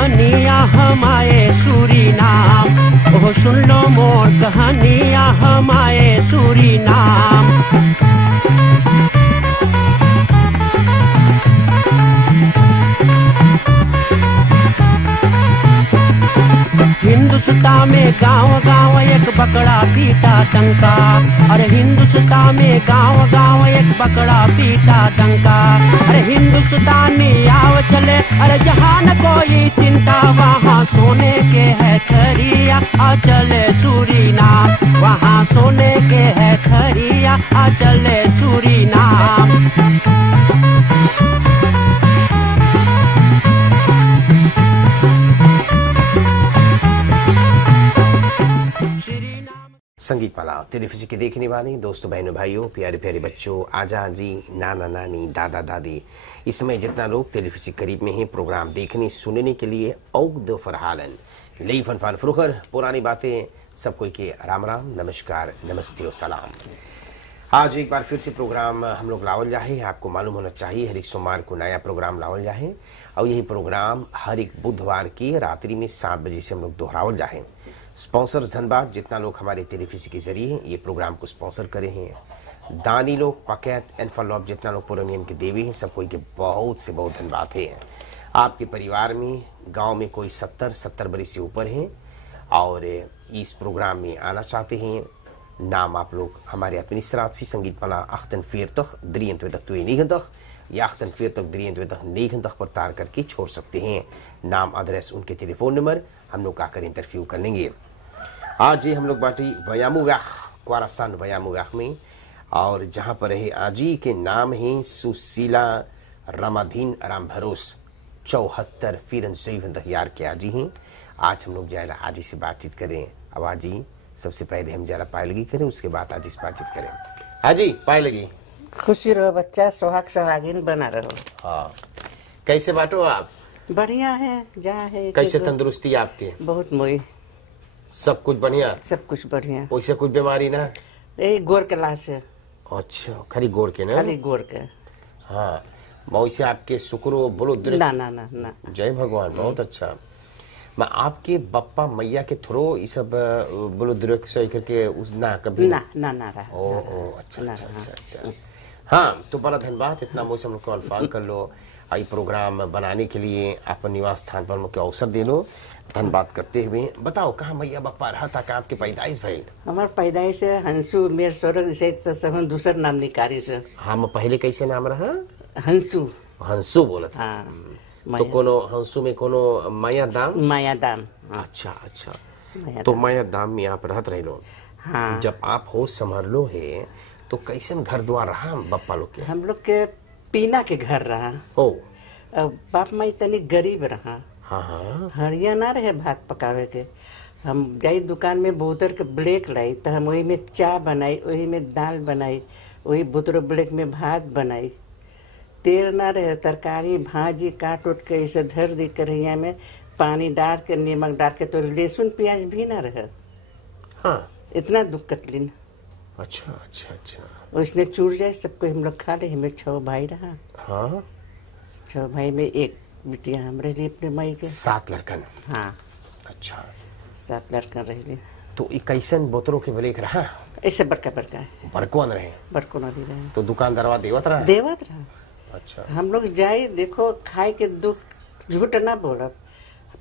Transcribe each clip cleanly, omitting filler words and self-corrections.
कहानियाँ हमारे सूरीनाम, ओह सुन लो मोर कहानियाँ हमारे सूरीनाम। हिंदुस्तान में गांव गांव एक बकरा पीटा डंका, अरे हिंदुस्तान में गांव गांव एक बकरा पीटा डंका। अरे हिंदुस्तानी आव चले, अरे जहाँ न कोई चिंता, वहाँ सोने के है खरिया आ चले सूरीनाम, वहाँ सोने के है खरिया आ चले सूरीनाम। संगीत माला टेलीविजन के देखने वाले दोस्तों, बहनों, भाइयों, प्यारे प्यारे बच्चों, आजा जी, नाना नानी, दादा दादी, इस समय जितना लोग टेलीविजन करीब में हैं प्रोग्राम देखने सुनने के लिए औद फरहालन लई फनफान फरुखर पुरानी बातें सब कोई के राम राम, नमस्कार, नमस्ते और सलाम। आज एक बार फिर से प्रोग्राम हम लोग लावल जाए। आपको मालूम होना चाहिए हर एक सोमवार को नया प्रोग्राम लावल जाए और यही प्रोग्राम हर एक बुधवार की रात्रि में 7 बजे से हम लोग दोहरावल जाए। स्पॉन्सर धन्यवाद जितना लोग हमारे टेलीविजन के जरिए ये प्रोग्राम को स्पॉन्सर करे हैं, दानी लोग, पकैत एंड फॉलोअप जितना लोग पुरानियन के देवी हैं, सब कोई के बहुत से बहुत धन्यवाद है। आपके परिवार में गांव में कोई 70 बरस से ऊपर हैं और इस प्रोग्राम में आना चाहते हैं, नाम आप लोग हमारे administratie संगीत माला 48 23 92 या 48 23 90 पर तार करके छोड़ सकते हैं। नाम, एड्रेस, उनके टेलीफोन नंबर हम लोग आकर इंटरव्यू कर लेंगे। आज हम लोग बाटी वयामुगाख क्वारासान वयामुगाख में, और जहाँ पर है आजी के नाम है सुशीला रामाधीन राम भरोस 74 फिरन सैवन यार के आजी हैं। आज हम लोग जायला आजी से बातचीत करें। अब आजी सबसे पहले हम जरा पाए लगी करें, उसके बाद आजी से बातचीत करें। आजी पाए लगी, खुशी रहो बच्चा, सोहाग सोहागिन बना रहो। हाँ, कैसे बाटो आप? बढ़िया है, जहाँ है। कैसे तंदुरुस्ती आपके? बहुत मोई, सब कुछ बढ़िया, सब कुछ बढ़िया। वैसे कुछ बीमारी ना? यही गोर के लाश है। अच्छा, खाली गोर के ना? खाली गोर के। हाँ, वैसे आपके शुक्रो बोलो ना ना ना ना। जय भगवान, बहुत अच्छा। मैं आपके बप्पा मैया के थ्रो ये सब बोलो दुर्ग से करके उस ना कभी ना ना ना रहा। ओ अच्छा अच्छा अच्छा अच्छा। हाँ, तो बड़ा धन्यवाद, इतना मुझे हम लोग कॉल फाल कर लो, आई प्रोग्राम बनाने के लिए अपन निवास स्थान पर मुझे अवसर दे लो। धन्यवाद करते हुए बताओ कहाँ मैया बप्पा रहा था, आपके पैदाइश भइल? हमार पैदाइश है हंसू, मेरे स्वर्ग से सब दूसर नाम निकारी से। हम पहले कैसे नाम रहा? हंसू। हंसू बोलत। हाँ, तो कोनो हंसू में कोनो माया दाम? माया दाम। अच्छा अच्छा, तो माया दाम में आप रहत रहे लो। हाँ, जब आप होश संभाल लो है तो कैसन घर द्वार रहा बप्पा लोग के? हम लोग के पीना के घर रहा। ओ, बाप माई तनी गरीब रहा। हाँ हाँ, हरिया ना रहे भात पकावे के। हम जाई दुकान में बोतल के ब्लेक लाई, तो हम वही में चाय बनाई, वही में दाल बनाई, वही बोतल ब्लेक में भात बनाई। तेल ना रहे, तरकारी भाजी काट उट के ऐसे धर दी कढ़ैया में, पानी डाल के नमक डाल के, तो लहसुन प्याज भी ना रहे। हाँ, इतना दुख कटलिन। अच्छा अच्छा अच्छा। उसने चूर जाए, सबको हम लोग खा ले। हमें 6 भाई रहा। हाँ, 6 भाई में एक बिटिया हमरे लिए अपने माई के। 7 लड़कन? हाँ, अच्छा, 7 लड़कन रहे। तो एक कैसन बोतलों के ब्लेक रहा? ऐसे बड़का बड़का बड़कौन रहे? बड़को ना भी रहे, तो दुकानदारवा देवत रहा? देवत रहा। अच्छा, हम लोग जाए देखो, खाए के दुख झूठ ना बोलब।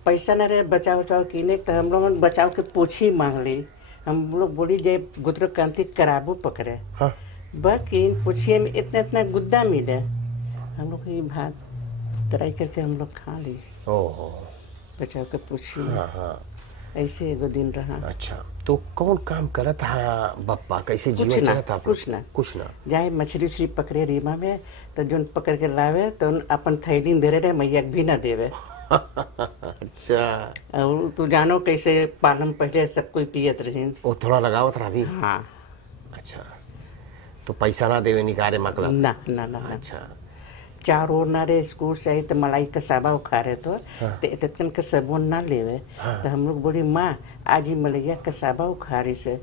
पैसा न रहे बचाव उचाव कीने, तो हम लोग बचाव के पोछी मांग ली। हम लोग बोली जाए गुदरो क्रांति कराबू पकड़े। हाँ, बाकी पोछिए में इतना इतना गुद्दा मिले, हम लोग ये भात तराई करके हम लोग खा ली। ओहो, बचाव के पोछी। हाँ हाँ, ऐसे एगो दिन रहा। अच्छा, तो कौन काम करत था बप्पा, कैसे जीवन चलता? कुछ ना जाए मछली उछली पकड़े रीमा में, तो जोन पकड़ के लावे तो अपन थैली दे रहे, मैया भी ना देवे। अच्छा, और तू जानो कैसे पालन पहले सब कोई पियत रहे। वो थोड़ा लगावत रहा भी? हाँ। अच्छा, तो पैसा ना देवे निकारे मतलब? ना ना ना। अच्छा, 4 और ना रे स्कूल से आई तो मलाई का साबा उखाड़े तो इतन का सबोन ना लेवे। तो हम लोग बोली माँ आज ही मलैया का साबा उखाड़ी से,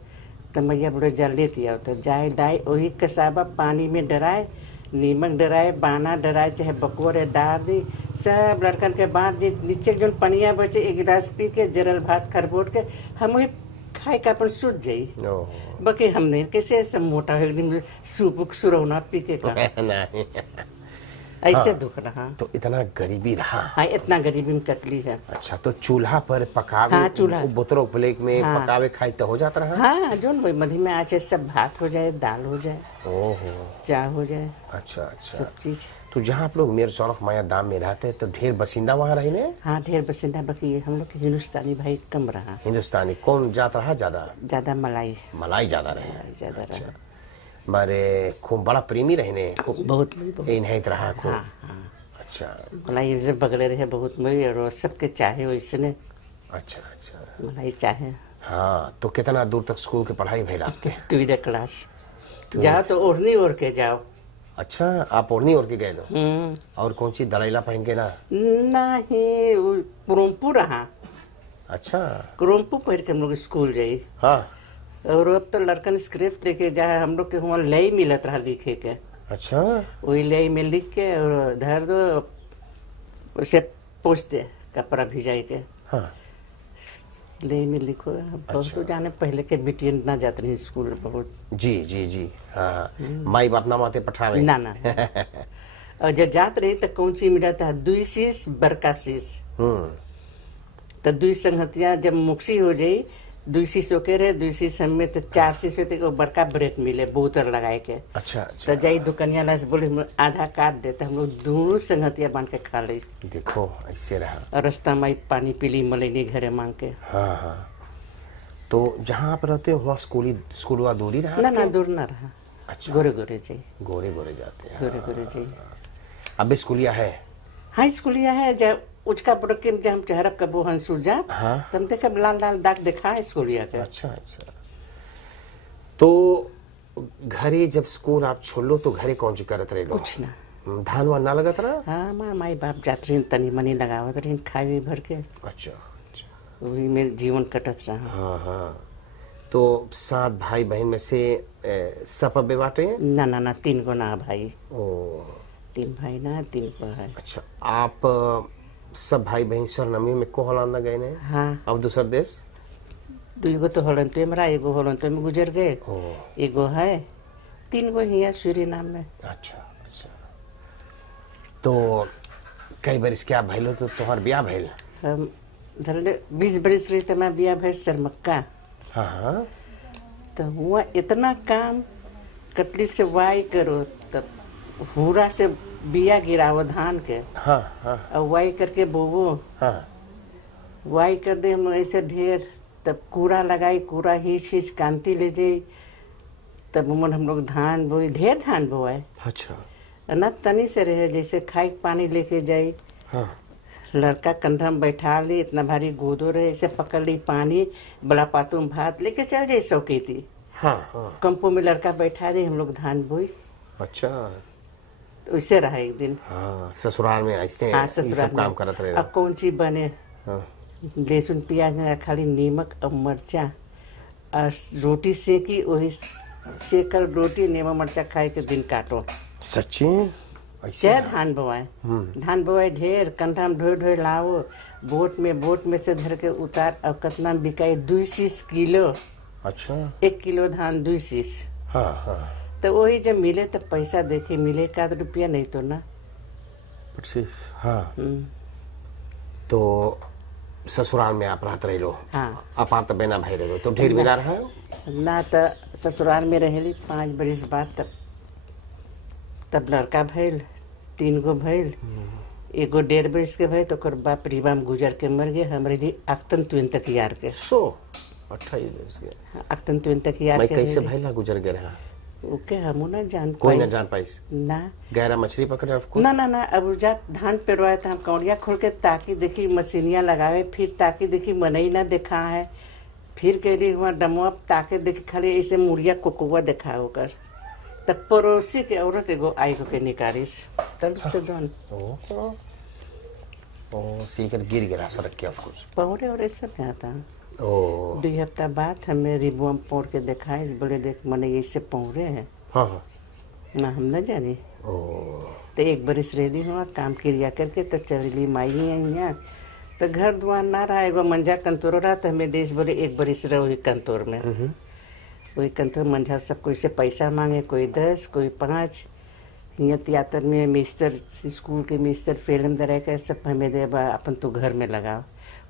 तो मैया बोले जा लेती आओ। तो जाए दाई वही कसाबा पानी में डराए, नीमक डराए, बाना डराए, चाहे बकुअर डाल दी, सब लड़कन के बांध दी। नीचे जो पनिया बचे एक गिलास पी के जरल भात खरबोट के हम वही खाए का अपन सूझ जाई। बाकी हमने कैसे ऐसे मोटा एकदम सूप सुरौना पी के का नहीं। ऐसे दुख रहा। तो इतना गरीबी रहा। हाँ, इतना गरीबी में कटली है। अच्छा, तो चूल्हा पर पकावे, हाँ, चूल्हा बोतरों प्लेट में हाँ। पकावे खाए तो हो जाता रहा। हाँ, जो वही मधी में आचे सब भात हो जाए, दाल हो जाए, ओहो, चाय हो जाए, अच्छा अच्छा। सब चीज। तो जहाँ आप लोग मीर सौरफ माया दाम में रहते हैं तो ढेर बसिंदा वहाँ रही ने? हाँ, ढेर बसिंदा। बाकी हम लोग के हिंदुस्तानी भाई कम रहा। हिंदुस्तानी कौन जाता रहा ज्यादा? ज्यादा मलाई ज्यादा रहे। ज्यादा रहा। मारे खूब बड़ा प्रेमी रहने बहुत नहीं रहा खूब। हाँ, हाँ। अच्छा, मलाई से बगले रहे बहुत मई और सबके चाहे वैसने। अच्छा अच्छा। मलाई चाहे। हाँ, तो कितना दूर तक स्कूल की पढ़ाई भइल आपके? 2 क्लास। जाओ तो ओढ़नी ओढ़ के जाओ। अच्छा, आप ओढ़नी ओढ़ के गए लो? और कौन सी दलाइला पहन के ना? नहीं, कुरुम्पू रहा। अच्छा, कुरुम्पू पहन के हम लोग स्कूल जाई। हाँ। और अब तो लड़कन स्क्रिप्ट लेके जाए, हम लोग के वहाँ लई मिलत रहा लिखे के। अच्छा, वही लई में लिख के और धर दो, उसे पोछ दे कपड़ा भिजाई के। हाँ। लई में लिखो। बहुत तो जाने पहले के बिटियन ना जाते रही स्कूल बहुत। जी जी जी। हाँ, माई बाप ना माते पठावे ना ना। और जब जात रही तो कौन सी मिला था? 2 शीश बड़का शीश। तो 2 संगतिया जब मुक्सी हो जाई, 2 शीश होके रहे, 2 शीश में तो 4 शीश होते को बड़का ब्रेक मिले बोतल लगाए के। अच्छा अच्छा। तो जाई दुकनिया ला से बोले आधा काट दे, तो हम लोग दोनों संगतिया बांध के खा ली। देखो ऐसे रहा। और रास्ता में पानी पीली मलैनी घरे मांग के। हाँ हाँ। तो जहाँ आप रहते हो वहाँ स्कूल दूरी रहा? ना ना, दूर ना रहा। अच्छा, गोरे गोरे जाई। गोरे गोरे जाते हैं। गोरे गोरे जाई। अब स्कूलिया है? हाँ, स्कूलिया है। जब उचका पड़क के जब हम चहरब कबो हंसू जा, हाँ। तब देखा लाल लाल दाग देखा है स्कूलिया के। अच्छा अच्छा। तो घरे जब स्कूल आप छोड़ लो तो घरे कौन सी करत रहे लो? कुछ ना। धान वान ना लगत रहा? हाँ, माँ माई बाप जात रही, तनी मनी लगावत रही, खाए भर के। अच्छा अच्छा। वही में जीवन कटत रहा। हाँ हाँ। तो 7 भाई बहन में से सब अब्बे बाटे? ना ना ना, 3 को ना भाई। ओ, 3 भाई ना, 3 को है। अच्छा। आप सब भाई बहन सरनमी में को होलंद गए ने? हाँ। अब दूसर देश? 2 को तो होलन तो मेरा, एगो होलन तो में गुजर गए, एगो है, 3 को ही सूरीनाम में। अच्छा अच्छा। तो कई बार इसके आप भैलो तो तुम्हार ब्याह भैल? हम 20 बरस रही तो मैं ब्याह भैर सरमक्का। हाँ हाँ। तो हुआ इतना काम, कटली से वाई करो, तब हुरा से बिया गिरावो धान के। हाँ हाँ। और वाई करके बोवो। हाँ। वाई कर दे हम लोग ऐसे ढेर, तब कूड़ा लगाई, कूड़ा हिच हिच कांति ले जाई, तब उमन हम लोग धान बोई, ढेर धान बोआए। अच्छा। न तनी से रहे, जैसे खाई पानी लेके जाई। हाँ। लड़का कंधा में बैठा ली, इतना भारी गोदो रहे, ऐसे पकड़ ली पानी, बड़ा पातू में भात लेके चल जाए सौकी थी। हाँ हाँ। कंपो में लड़का बैठा दे, हम लोग धान बोई। अच्छा। तो वैसे रहा एक दिन। हाँ, ससुराल में ऐसे हाँ, ये ससुराल सब में। काम करत रहे? अब कौन चीज बने? हाँ। लहसुन प्याज ना, खाली नीमक और मरचा और रोटी सेकी, वही सेकल रोटी नीमक मरचा खाए के दिन काटो। सच्ची? चाहे धान बोआए, धान बोआए ढेर, कंधा में ढोए ढोए लाओ, बोट में से धर के उतार, और कितना बिकाई? 2 शीश किलो। अच्छा। 1 किलो धान 2 शीश। हाँ हाँ। तो वही जब मिले तो पैसा देखे मिले, 1 रुपया नहीं तो ना। 25। हाँ। तो ससुराल में आप रहते रहे लो? हाँ। अपार तो बेना भाई रहे लो तो ढेर बिना रहा? ना, तो ससुराल में रहेली 5 बरिस बाद, तब लड़का भैल, 3 गो भैल, एगो 1.5 बरिस के भैल, तो ओकर बाप रीवा में गुजर के मर गए। हमारे लिए अख्तन तुन तक यार के। 28 बरस के? अख्तन तुन तक यार मैं के। कैसे भैला गुजर गए रहा? ओके, हमू ना जान कोई ना जान पाइस? ना। गहरा मछली पकड़े आपको? ना ना ना, अब जा धान पेरवाए था, हम कौड़िया खोल के ताकि देखी मशीनिया लगावे, फिर ताकि देखी मनई ना देखा है, फिर कह रही वहाँ डमुआ ताके देखी खाली ऐसे मुड़िया कोकुआ देखा होकर, तब पड़ोसी के औरत एगो आई के निकालिस, तब तो दोन ओ सीकर गिर गिरा सड़क के आपको? पौड़े और सब क्या था। ओ 2 हफ्ता बाद हमें रिबुआ में पौड़ के देखा, इस बोले देख मने ऐसे पौड़े हैं। हाँ हाँ। ना हम न जानी। ओ तो एक बरिस रेडी हुआ काम क्रिया करके तो चली माई यहाँ तो घर दुआर ना रहा, एगो मंझा कंतोर रहा तो हमें देश बोले एक बरिस रहे वही कंतोर में। वही कंतोर मंझा सब कोई से पैसा मांगे, कोई 10 कोई 5। यहाँ तियातर में मिस्तर स्कूल के मिस्तर फिल्म दे रहे सब हमें दे अपन तो घर में लगाओ,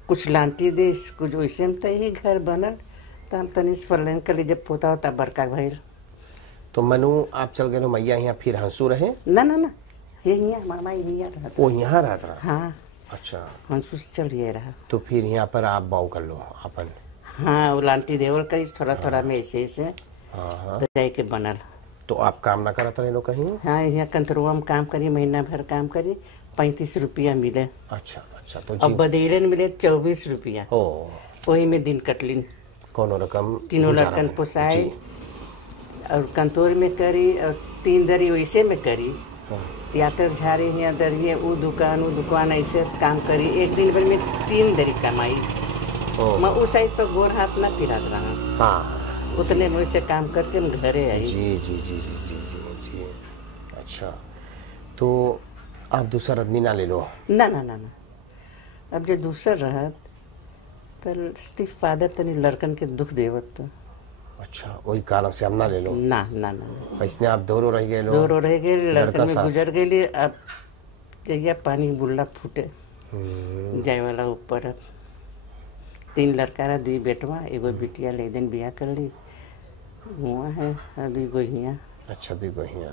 कुछ लांटी दे कुछ वैसे में तो यही घर बनल। तो हम तनिस फरलन कर जब पोता होता बड़का भइल। तो मनु आप चल गए मैया यहाँ, फिर हंसू रहे? ना ना ना ये यहाँ मामा यहाँ रहा। वो यहाँ रहता रहा? हाँ अच्छा। हंसू चलिए रहा। तो फिर यहाँ पर आप बाव कर लो अपन? हाँ वो लांटी देवल करी थोड़ा थोड़ा में ऐसे हाँ। तो जाके बनल। तो आप काम ना करते रहे लो कहीं? हाँ यहाँ कंतरुआ में काम करी, महीना भर काम करी, 35 रुपया मिले। अच्छा अच्छा। तो अब बदेलन मिले 24 रुपया। ओ वही में दिन कटलिन। कोनो रकम तीनों लड़कन पोसाए और कंतोर में करी और 3 दरी वैसे में करी। तियातर झाड़ी यहाँ दरिए वो दुकान ऐसे काम करी। एक दिन भर में 3 दरी कमाई। मैं उस साइड पर गोड़ हाथ ना तिरात रहा। हाँ उतने में से काम करके हम घरे आई। जी जी जी जी जी जी जी। अच्छा तो आप दूसरा आदमी ना ले लो? ना ना ना ना अब जो दूसरा रहा तो स्टिफ फादर तनी लड़कन के दुख देवत तो। अच्छा वही कारण से आप ना ले लो? ना ना ना इसने आप दोरो रह गए? दोरो रह गए, लड़कन में गुजर गई। अब जहिया पानी बुल्ला फूटे जाए वाला ऊपर। अब 3 लड़का रहा, 2 बेटवा, एगो बिटिया ले दिन बिया कर ली हुआ है, 2 गो हियाँ। अच्छा 2 गो हियाँ।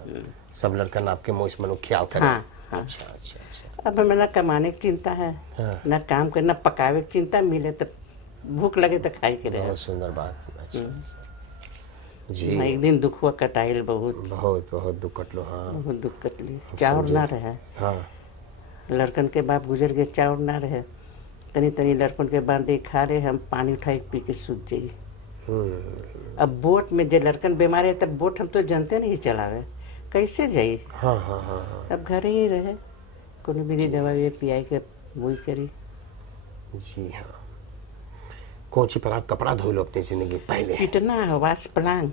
सब लड़कन आपके मोश मनो ख्याल करें? हाँ हाँ। अच्छा अच्छा अच्छा। अब हमें ना कमाने की चिंता है, ना काम करना पकावे की चिंता, मिले तो भूख लगे तो खाई के रहे। बहुत सुंदर बात। अच्छा जी। एक दिन दुख हुआ कटाइल बहुत बहुत बहुत दुख कटलो। हाँ बहुत दुख कटली। चाउर ना रहे। हाँ लड़कन के बाप गुजर गए, चाउर ना रहे। तनी तनी लड़कन के बांधे खा रहे, हम पानी उठाई पी के सूझ जाइए। अब बोट में जो लड़कन बीमार है तब बोट हम तो जानते नहीं चलावे, कैसे जाइए। हाँ हाँ हाँ। अब घर ही रहे, कोनो भी दवाई पियाई के वही करी। जी हाँ। कौन सी पर आप कपड़ा धो लो अपनी जिंदगी पहले? इतना वास पलांग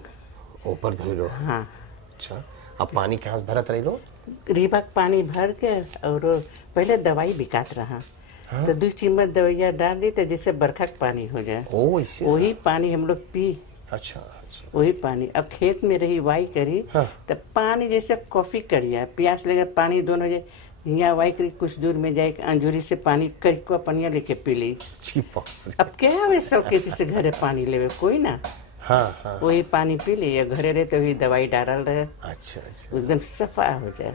ऊपर धो लो? हाँ। अच्छा अब पानी कहाँ से भरत रही लो? रीबा पानी भर के और पहले दवाई बिकात रहा। हाँ? तो 2 चम्मच दवाइयाँ डाल दी तो जैसे बरखा का पानी हो जाए। ओ इससे? वही पानी हम लोग पी। अच्छा अच्छा। वही पानी। अब खेत में रही वाई करी। हाँ? तो पानी जैसे कॉफी करिया, प्यास लगे पानी दोनों जे यहाँ वाई करी, कुछ दूर में जाए अंजूरी से पानी करिको पनिया लेके पी ली। अब क्या है सब खेती से घरे पानी लेवे कोई ना। हाँ हाँ। वही पानी पी ली, घरे रहे तो वही दवाई डालल रहे। अच्छा अच्छा। एकदम सफा हो जाए।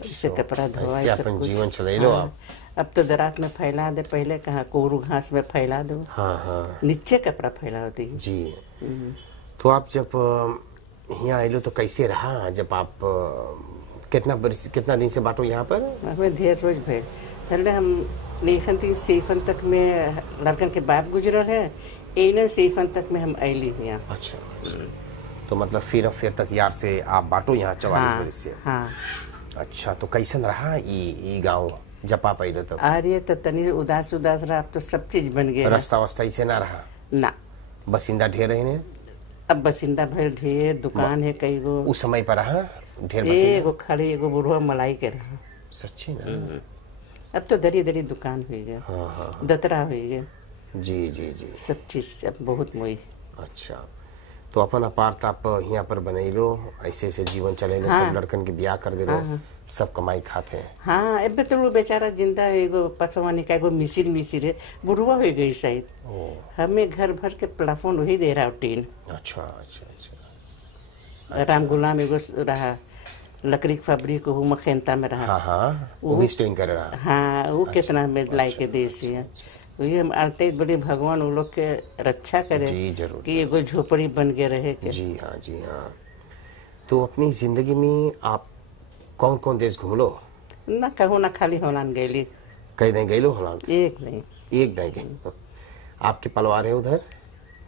इससे कपड़ा धोआ सब अपन कुछ। जीवन चले लो आप। अब तो दरात में फैला दे, पहले कहाँ कोरू घास में फैला दो। हाँ हाँ नीचे कपड़ा फैला होती है जी। तो आप जब यहाँ आए लो तो कैसे रहा? जब आप कितना दिन से बाटो यहाँ पर? हमें ढेर रोज भैर पहले हम लेखन थी सेफन तक में लड़कन के बाप गुजरल है, एन सेफन तक में हम अली यहाँ। अच्छा अच्छा। तो मतलब फिर तक यार से आप बाटो यहाँ 44 बरस से? हाँ। अच्छा तो कैसन रहा ये गाँव जब आप आए तब? अरे तो तनी उदास रहा, अब तो सब चीज बन गया। रास्ता वास्ता ऐसे ना रहा? ना। बसिंदा ढेर रहे? अब बसिंदा भर ढेर, दुकान है कई गो। उस समय पर रहा ढेर बसिंदा? एगो खाली एगो बुढ़वा मलाई के रहा। सच्ची ना? अब तो दरी दरी दुकान हो गया। हाँ हाँ। दतरा हो गया। जी जी जी। सब चीज अब बहुत मोई। अच्छा तो अपन अपार्थ आप यहाँ पर बने लो, ऐसे ऐसे जीवन चले लो। हाँ। सब लड़कन के ब्याह कर दे लो। हाँ। सब कमाई खाते हैं। हाँ अब तो वो बेचारा जिंदा एगो पथवानी का एगो मिसिर है, बुढ़वा हो गई शायद। हमें घर भर के प्लाफोन वही दे रहा टीन। अच्छा अच्छा अच्छा। राम गुलाम एगो रहा लकड़ी की फैब्रिक, वो मखेनता में रहा। हाँ हाँ वो भी स्टेन कर रहा। हाँ वो कितना में लाई के देश है। वही हम आते बड़े भगवान उन लोग के रक्षा करे। जी जरूर। कि एगो झोपड़ी बन के रहे के। जी हाँ जी हाँ। तो अपनी जिंदगी में आप कौन कौन देश घूम लो? ना कहूँ ना खाली होलान गई। कई दिन गए लो होलान? एक नहीं। एक दिन गए। आपके परिवार है उधर?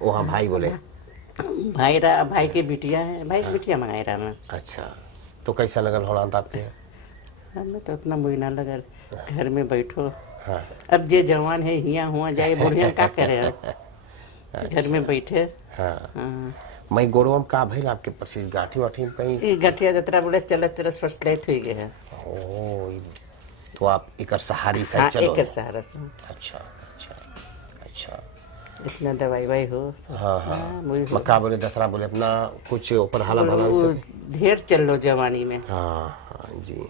वहाँ भाई बोले? भाई के बिटिया है, भाई की बिटिया मंगाई रहा मैं। अच्छा तो कैसा लगल होलान आपके? हमें तो उतना बुरी ना लगल, घर में बैठो। हाँ। अब जे जवान है हिया हुआ जाए बुढ़िया का करे, घर में बैठे। हाँ हाँ। मैं गोड़वम का भइल आपके प्रसिद्ध गाठी वाठी कहीं। ई गठिया जतरा बोले चलत चलत फसलैत हुई गए है। ओ तो आप एक सहारी साइड हाँ, चलो। एक सहारा से अच्छा अच्छा अच्छा। इतना दवाई वाई हो। हाँ हाँ वही हो। मक्का बोले दतरा बोले अपना कुछ ऊपर हाला भला हो वो सके। ढेर चल लो जवानी में। हाँ हाँ जी।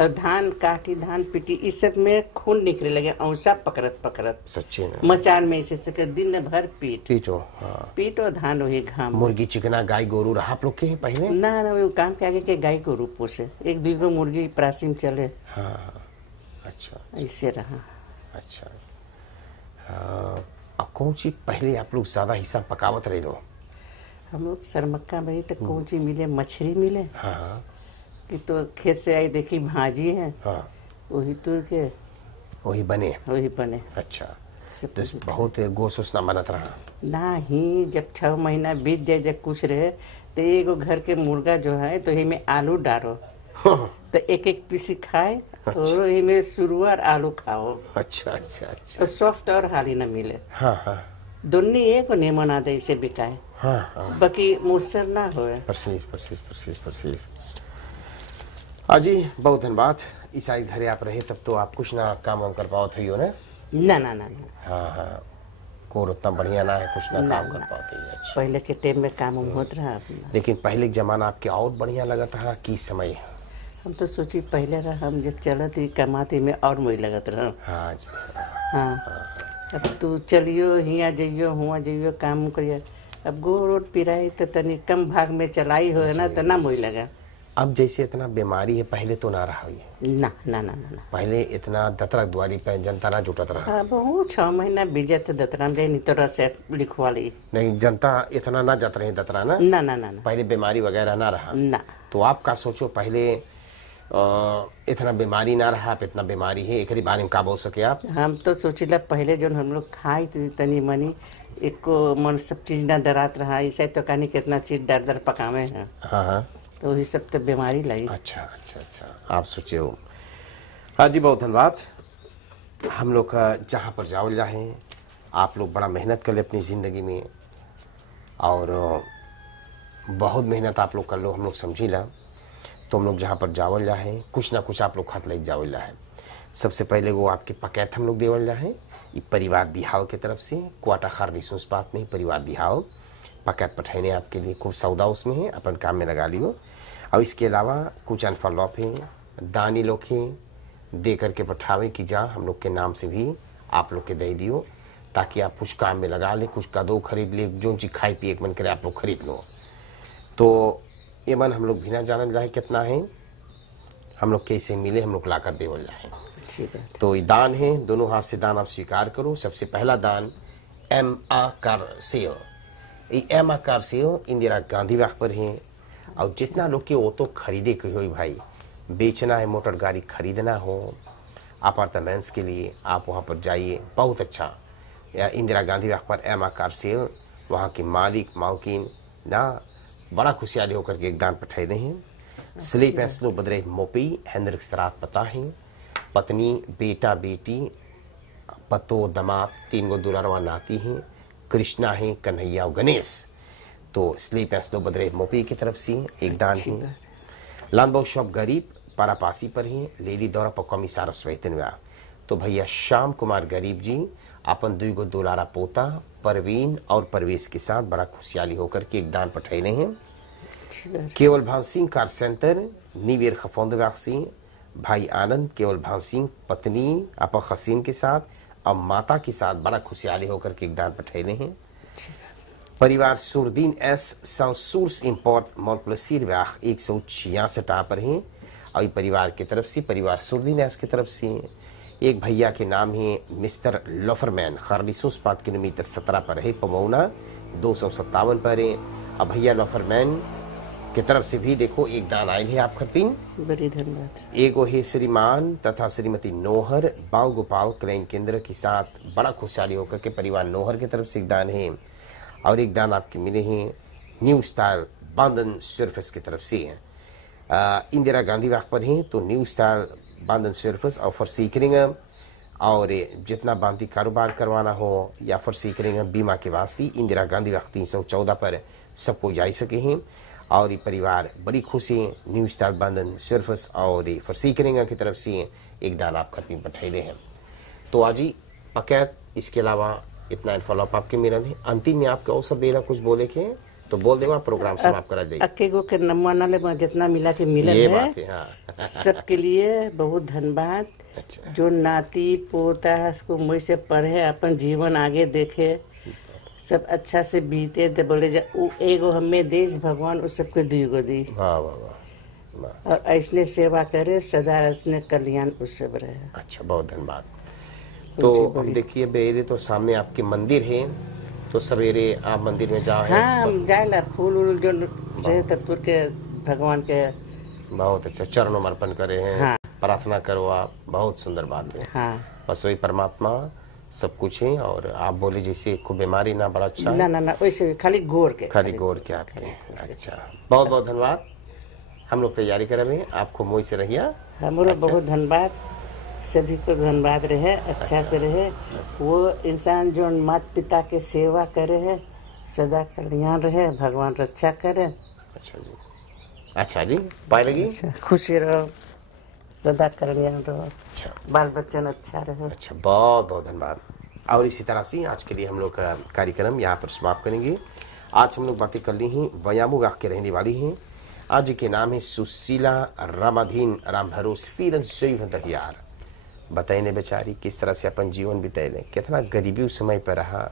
और धान काटी धान पीटी इस सब में खून निकले लगे, औसा पकड़त पकड़त सच्चे ना मचान में ऐसे सके दिन भर पीट पीटो। हाँ पीटो धान वही घाम। मुर्गी चिकना गाय गोरू रहा आप लोग के पहले। ना ना वो काम के आगे के गाय को रूप पोसे, एक दूगो मुर्गी प्रासीम चले हाँ हाँ अच्छा ऐसे रहा। अच्छा। हाँ अब कौन सी पहले आप लोग ज्यादा हिस्सा पकावत रहे लो। हम लोग सरमक्का में तो कौन सी मिले, मछली मिले हाँ हाँ कि तो खेत से आई देखी भाजी है हाँ वही तुर के वही बने। वही बने। अच्छा से तो बहुत गोश उस ना बनत रहा। ना ही जब 6 महीना बीत जाए जब कुछ रहे तो एगो घर के मुर्गा जो है तो ही में आलू डालो तो एक एक पीसी खाए और ही में सुरुआर आलू खाओ अच्छा अच्छा अच्छा। तो सॉफ्ट और हाली न मिले। हाँ हाँ दोनों एक नेमन आदे इसे बिकाए हाँ हाँ बाकी मुसर ना होए। परसीज परसीज परसीज परसीज। अजी बहुत धन्यवाद। ईसाई घरे आप रहे तब तो आप कुछ ना काम वाम कर पाओ थे ना। ना ना ना ना हाँ हाँ कोर उतना बढ़िया ना है कुछ ना काम कर पाओ थे। अच्छा पहले के टाइम में काम उम होत रहा अपना। लेकिन पहले के जमाना आपके और बढ़िया लगा था कि समय। हम तो सोची पहले रहा हम जब चलत ही कमाती में और मुई लगत रहा। हाँ जी हाँ अब तू चलियो हिया जइयो हुआ जइयो काम करियो। अब गो रोड पिराई तो तनी कम भाग में चलाई हो ना तो ना मुई लगा। अब जैसे इतना बीमारी है पहले तो ना रहा ये। ना ना ना ना ना। पहले इतना दतरक द्वारी पे जनता ना जुटत रहा। अब वो 6 महीना बीजे तो दतराम जाए नहीं तो रसे लिखवा ली। नहीं जनता इतना ना जात रही दतरा ना। ना ना ना ना पहले बीमारी वगैरह ना रहा। ना। तो आप का सोचो पहले इतना बीमारी ना रहा अब इतना बीमारी है एक बारे में का बोल सके आप। हम तो सोचिला पहले जो हम लोग खाई थी तनी मनी एक को मन सब चीज ना डरात रहा ऐसे तो कहानी कितना चीज डर डर पकावे हैं हाँ हाँ तो वही सब तो बीमारी लाई। अच्छा अच्छा अच्छा आप सोचे हो। हाँ जी बहुत धन्यवाद। हम लोग का जहाँ पर जाओ जाए आप लोग बड़ा मेहनत कर ले अपनी ज़िंदगी में और बहुत मेहनत आप लोग कर लो हम लोग समझी ला। तो हम लोग जहाँ पर जावल जाए कुछ ना कुछ आप लोग खत ले जावल जाए। सबसे पहले वो आपके पकैत हम लोग देवल जाए ये परिवार दिहाव की तरफ से क्वाटा खार रिसोर्स बात में परिवार दिहाव पकैत पठाने आपके लिए खूब सौदा उसमें है अपन काम में लगा लियो। और इसके अलावा कुछ अनफॉलोअप है दानी लोग हैं दे करके पठावे कि जा हम लोग के नाम से भी आप लोग के दे दियो ताकि आप कुछ काम में लगा ले कुछ कदो खरीद ले जो चीज़ खाई पिए मन करे आप लोग खरीद लो। तो ये मन हम लोग भी ना जानल जाए कितना है हम लोग कैसे मिले हम लोग लाकर देवल जाए। ठीक है तो ये दान है दोनों हाथ से दान आप स्वीकार करो। सबसे पहला दान एम आकार से एम आकार से इंदिरा गांधी वाक पर है और जितना लोग के वो तो खरीदे के हो भाई बेचना है मोटर गाड़ी खरीदना हो अपार्टमेंट्स के लिए आप वहाँ पर जाइए बहुत अच्छा या इंदिरा गांधी वाक पर एम आकार से वहाँ के मालिक मालकिन ना बड़ा खुशहाली होकर के एक दान पठाए रहे हैं। स्लीप एंड स्लो बदरे मोपी हैंद्रिक सरात पता है पत्नी बेटा बेटी पतो दमाद 3 गो दुलारवा नाती हैं कृष्णा है कन्हैया और गणेश। तो स्लीप एंड स्लो बदरे मोपी की तरफ से एक दान है। लानबाग शॉप गरीब पारापासी पर ही लेली दौरा पकौमी सारस वेतन व्या। तो भैया श्याम कुमार गरीब जी अपन 2 गो दुलारा पोता परवीन और परवेश के साथ बड़ा खुशहाली होकर के एक दान पठाए हैं। केवल भान सिंह कार सेंटर नीवेर खफौंद वाक्सी भाई आनंद केवल भान सिंह पत्नी आपा खसीन के साथ और माता के साथ बड़ा खुशहाली होकर के एक दान पठाए हैं। परिवार सुरदीन एस सांसूर्स इंपोर्ट मोंटप्लसीर व्याख 166 पर हैं और ये परिवार की तरफ से परिवार सुरदीन एस की तरफ से एक भैया के नाम है मिस्टर लोफरमैन खरलिसोस 5 किलोमीटर 17 पर है पमौना 257 पर है। अब भैया लोफरमैन की तरफ से भी देखो एक दान आयल है आप खतीन बड़ी धन्यवाद। एगो है श्रीमान तथा श्रीमती नोहर बाव गोपाल क्लैन केंद्र के साथ बड़ा खुशहाली होकर के परिवार नोहर की तरफ से एक दान है। और एक दान आपके मिले हैं न्यू स्टाइल बांधन सर्फिस की तरफ से इंदिरा गांधी वाक पर हैं तो न्यू स्टाइल बांधन सर्फिस और फॉर सीकरिंग और जितना बांती कारोबार करवाना हो या फिर सीख रहे हैं बीमा के वास्ते इंदिरा गांधी वक्त 314 पर सबको जा सके हैं। और ये परिवार बड़ी खुशी है। न्यू स्टार बंधन सर्विस और फिर सीख रहे की तरफ से एक दान आप खत्म बैठे हैं। तो आज ही पकैत इसके अलावा इतना फॉलोअप आपके मिलन है। अंतिम में आपका अवसर देना कुछ बोले के तो बोल देगा, प्रोग्राम समाप्त करा जाइए। अक्के गो के नंबर ना ले जितना मिला के मिलन ये है, बात है। हाँ। सबके लिए बहुत धन्यवाद। अच्छा। जो नाती पोता है उसको मुझ से पढ़े, अपन जीवन आगे देखे, सब अच्छा से बीते। तो बोले जा एगो हमें देश भगवान उस सबके दीगो दी। वाह वाह वाह। और ऐसने सेवा करे सदा, ऐसने कल्याण उस सब रहे। अच्छा, बहुत धन्यवाद। तो हम देखिए बेरे तो सामने आपके मंदिर है, तो सवेरे आप मंदिर में जाओ। हाँ, जाएला फूल उल जो रहे तत्व के भगवान के बहुत अच्छा चरणों में अर्पण करे हैं। हाँ। प्रार्थना करो आप, बहुत सुंदर बात है। हाँ। बस वही परमात्मा सब कुछ है। और आप बोले जैसे कोई बीमारी ना, बड़ा अच्छा ना ना ना वैसे खाली गोर के आपके। अच्छा, बहुत बहुत धन्यवाद। हम लोग तैयारी करेंगे, आपको मोई से रहिए। हमारा बहुत धन्यवाद, सभी को धन्यवाद रहे, अच्छा से रहे। वो इंसान जो माता पिता के सेवा करे है सदा कल्याण रहे, भगवान रक्षा करे। अच्छा जी, अच्छा जी, पाए लगी। खुशी रहो, सदा कल्याण रहो, अच्छा, बाल बच्चन अच्छा रहे। अच्छा, बहुत बहुत धन्यवाद। और इसी तरह से आज के लिए हम लोग का कार्यक्रम यहाँ पर समाप्त करेंगे। आज हम लोग बातें कर ली हैं वयामू गाँव के रहने वाली हैं। आज के नाम है सुशीला रामाधीन राम भरोस फिर दहियार। बताइने बेचारी किस तरह से अपन जीवन बिताए, कितना गरीबी उस समय पर रहा,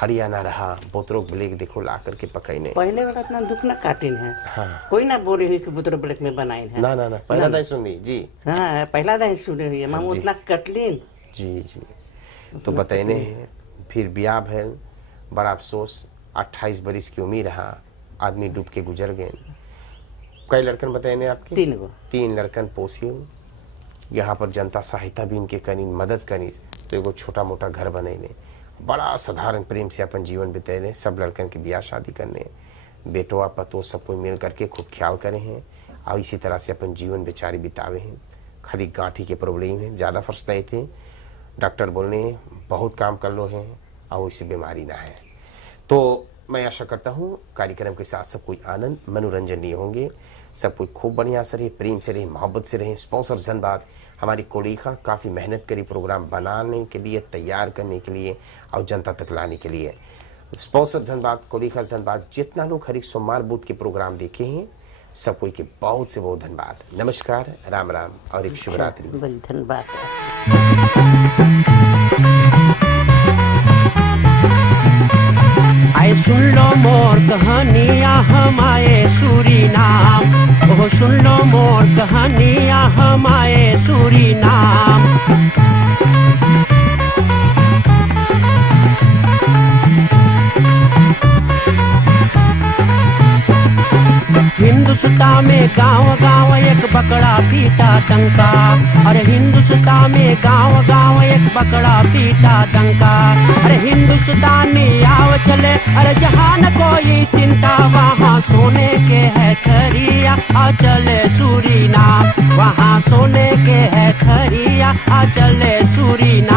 हरियाणा रहा, बोतरों ब्लेक देखो ला करके पकाईने। पहले वाला इतना दुख ना काटिन है। हाँ। कोई ना बोले हुई कि बुतरो ब्लेक में बनाई है। ना ना ना, पहला दाई सुननी जी। हाँ, पहला दाई सुने हुई है, मामू उतना कटलीन जी जी। तो बताइने फिर ब्याह भैल, बड़ा अफसोस, 28 बरिस की उम्र रहा, आदमी डूब के गुजर गए। कई लड़कन बताइने आपके? 3 लड़कन पोसी। यहाँ पर जनता सहायता भी इनके करी, मदद करी, तो एगो छोटा मोटा घर बनैले, बड़ा साधारण प्रेम से अपन जीवन बितैले। सब लड़कन के ब्याह शादी करने, बेटवा पतो सब कोई मिल करके खूब ख्याल करे हैं और इसी तरह से अपन जीवन बेचारी बितावे हैं। खाली गांठी के प्रॉब्लम है, ज़्यादा फर्स्ट नहीं थे। डॉक्टर बोलने बहुत काम कर लो हैं और इससे बीमारी ना है। तो मैं आशा करता हूँ कार्यक्रम के साथ सब कोई आनंद मनोरंजन लिए होंगे। सब कोई खूब बढ़िया से रहे, प्रेम से रहे, मोहब्बत से रहे। स्पॉन्सर धन्यवाद हमारी कोलिखा, काफ़ी मेहनत करी प्रोग्राम बनाने के लिए, तैयार करने के लिए और जनता तक लाने के लिए। स्पॉन्सर धन्यवाद, कोलिखा धन्यवाद। जितना लोग हर एक सोमवार बुध के प्रोग्राम देखे हैं सब कोई के बहुत से बहुत धन्यवाद। नमस्कार, राम राम और एक शुभ रात्रि। बड़ी धन्यवाद। आए सुन लो मोर कहानियाँ हम आए सूरीनाम। ओह सुन लो मोर कहानियाँ हम आए सूरीनाम। हिंदुस्तान में गांव गांव एक बकरा पीटा डंका। अरे हिंदुस्तान में गांव गांव एक बकरा पीटा डंका। अरे हिंदुस्तानी आओ चले, अरे जहाँ न कोई चिंता, वहाँ सोने के है खरिया आ चले सूरीनाम। वहाँ सोने के है खरिया आ चले सूरीनाम।